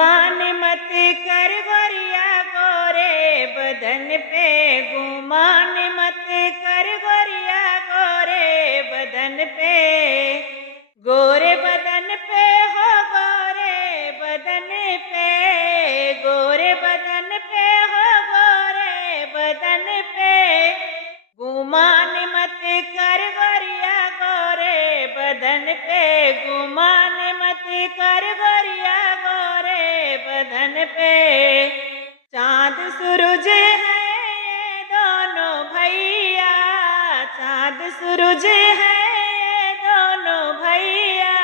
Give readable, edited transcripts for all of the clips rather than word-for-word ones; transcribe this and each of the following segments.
गुमान मत कर गोरिया गोरे बदन पे, गुमान मत कर गोरिया गोरे बदन पे, गोरे बदन पे हो गोरे बदन पे, गोरे बदन पे हो गोरे बदन पे, गुमान मत कर गोरिया गोरे बदन पे, गुमान मत कर गोरिया गोरे बदन पे। चांद सूरज है ये दोनों भैया, चांद सूरज है ये दोनों भैया,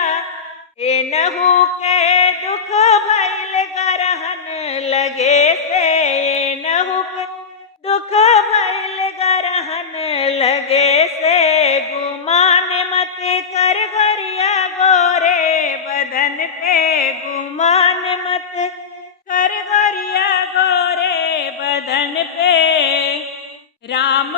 ए नहु के दुख भइल गरहन लगे से, ए नहु के दुख भइल गरहन लगे से, गुमान मत कर गोरिया गोरे बदन पे, गुमान मत कर गोरिया गोरे बदन पे। राम